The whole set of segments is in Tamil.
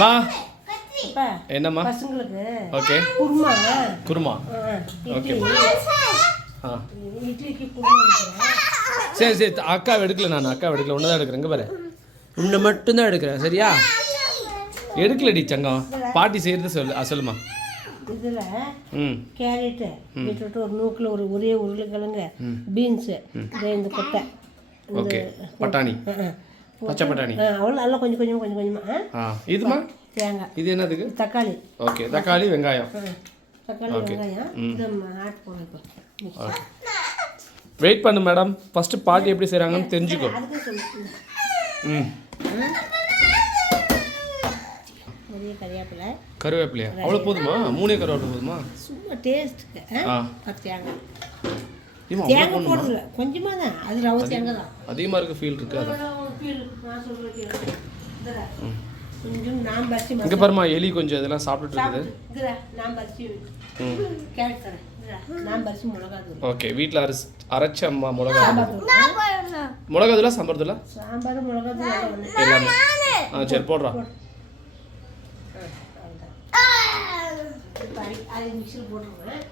மா அப்பா என்னம்மா பசங்களுக்கு ஓகே குருமா குருமா ஓகே ஆ இட்லிக்கு குருமா வைக்கிறேன். சரி சரி அக்காவை எடுக்கல, நான் அக்காவை எடுக்கல, ஒன்று தான் எடுக்கிறேன். இங்கே பாரு, உன்னை மட்டும்தான் எடுக்கிறேன், சரியா? எடுக்கலடி தங்கம், பாட்டி செய்கிறது சொல்லுமா. இதில் ம் கேரட்டு பீட்ரூட், ஒரு நூக்கில் ஒரே உருளைக்கிழங்கு, பீன்ஸு, இந்த கொட்டை, ஓகே பட்டாணி, பச்சை பட்டாணி, அவ்வளோ நல்லா கொஞ்சம் கொஞ்சமாக. இதுமா தேங்காய், இது என்னதுக்கு? தக்காளி. ஓகே தக்காளி வெங்காயம். தக்காளி வெங்காயம் இதை ஆட் பண்ணுவோம். ஓகே வெயிட் பண்ணு மேடம், ஃபஸ்ட்டு பாட்டி எப்படி செய்கிறாங்கன்னு தெரிஞ்சுக்கோ. அதுக்கு சொல்லுங்க. ம் நிறைய கறிவேப்பிலை. கருவேப்பிலையா? அவ்வளோ போதுமா? 3 கருவேப்பிலை போதுமா? சும்மா டேஸ்ட்டுக்கு தேங்காய். தேங்காய் போடுறதில்ல, கொஞ்சமாக தான், அது ரவை தேங்காய் தான். அதிகமாக இருக்க ஃபீல் இருக்கு. அதான் கொஞ்சம் நான் பறிச்சு இங்கே பாருமா, எலி கொஞ்சம் இதெல்லாம் சாப்பிட்டுட்டு இருக்குது. நான் பறிச்சு கேரட் தரேன், நான் பறிச்சு மிளகா தூள். ஓகே வீட்டில் அரைச்ச அம்மா மிளகா தூளா சாம்பார் தூளா சாம்பார் மிளகா தூள் எல்லாமே. சரி போடுறா. அது மிக்சியில் போட்டுருவேன்.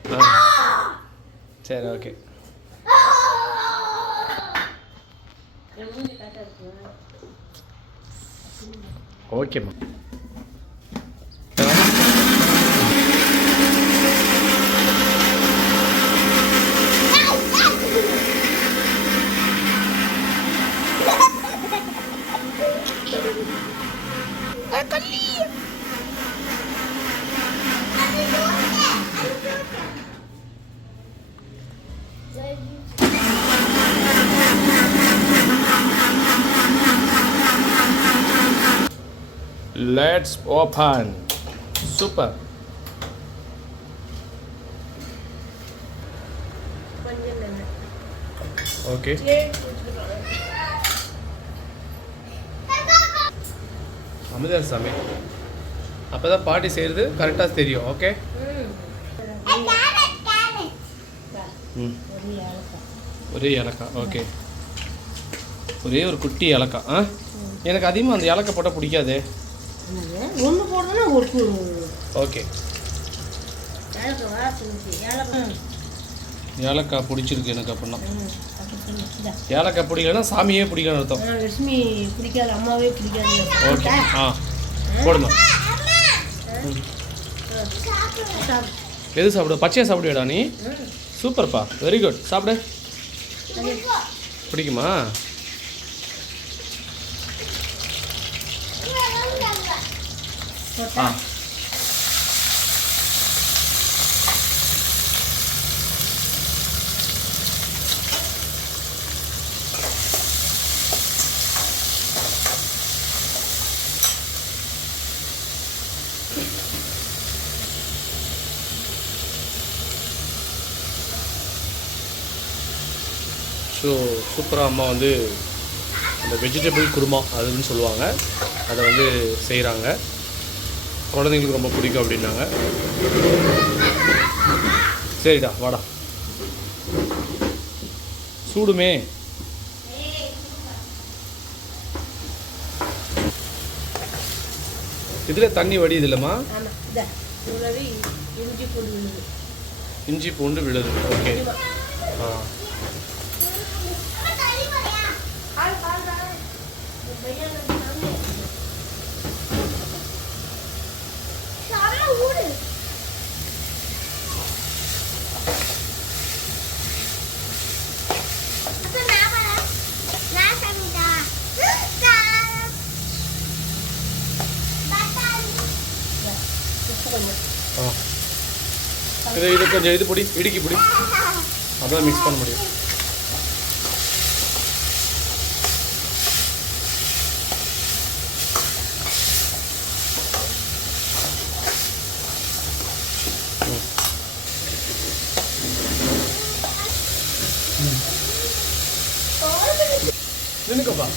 சரி ஓகே ஓகேம்மா. Let's open. Super. Okay. அமைதியா சாமி, அப்பதான் பாட்டி செய்யறது கரெக்டா தெரியும். ஓகே ஒரே ஏலக்காய். ஓகே ஒரே ஒரு குட்டி ஏலக்காய். எனக்கு அதிகமாக அந்த ஏலக்காய் போட்டால் பிடிக்காது. ஒன்று போடுறதுனா ஒரு ஓகே ஏலக்காய் பிடிச்சிருக்கு எனக்கு. அப்படின்னா ஏலக்காய் பிடிக்கலன்னா சாமியே பிடிக்கலன்னு அர்த்தம். லட்சுமி பிடிக்காது, அம்மாவே பிடிக்காது. ஓகே போடுமா. எது சாப்பிடு? பச்சையாக சாப்பிடுவேடா நீ? சூப்பர்ப்பா, வெரி குட். சாப்பிடு. பிடிக்குமா? ஸோ சூப்பராக அம்மா வந்து அந்த வெஜிடபிள் குருமா அதுன்னு சொல்லுவாங்க, அதை வந்து செய்கிறாங்க. குழந்தைங்களுக்கு ரொம்ப பிடிக்கும் அப்படின்னாங்க. சரிடா வாடா. சூடுமே. இதில் தண்ணி வடியுது இல்லைம்மா? இஞ்சி பூண்டு விழுது. ஓகே இது கொஞ்சம் இது பொடி இடுக்கி பொடி, அப்போ மிக்ஸ் பண்ண முடியும். நினைக்கப்பா.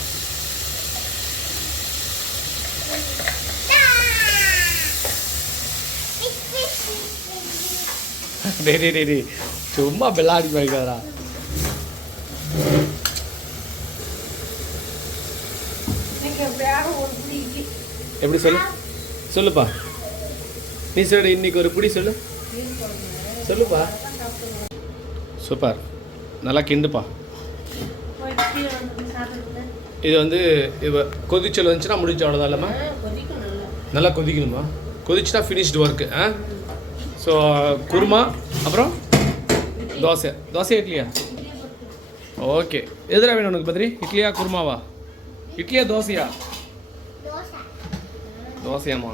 டே சும்மா பெல்லாடி போய்க்காதா. எப்படி சொல்லு சொல்லுப்பா. நீ சொல்லு, இன்னைக்கு ஒரு பிடி சொல்லு. சொல்லுப்பா. சூப்பர், நல்லா கிண்டுப்பா. இது வந்து இப்போ கொதிச்சல் வந்துச்சுன்னா முடிஞ்ச அவ்வளோதான் இல்லைம்மா? நல்லா கொதிக்கணுமா? கொதிச்சுட்டா ஃபினிஷ்டு ஒர்க்கு. ஸோ குருமா, அப்புறம் தோசை இட்லியா? ஓகே, எதிராக வேணும் உனக்கு பத்திரி? இட்லியா குருமாவா? இட்லியா தோசையா? தோசையாம்மா.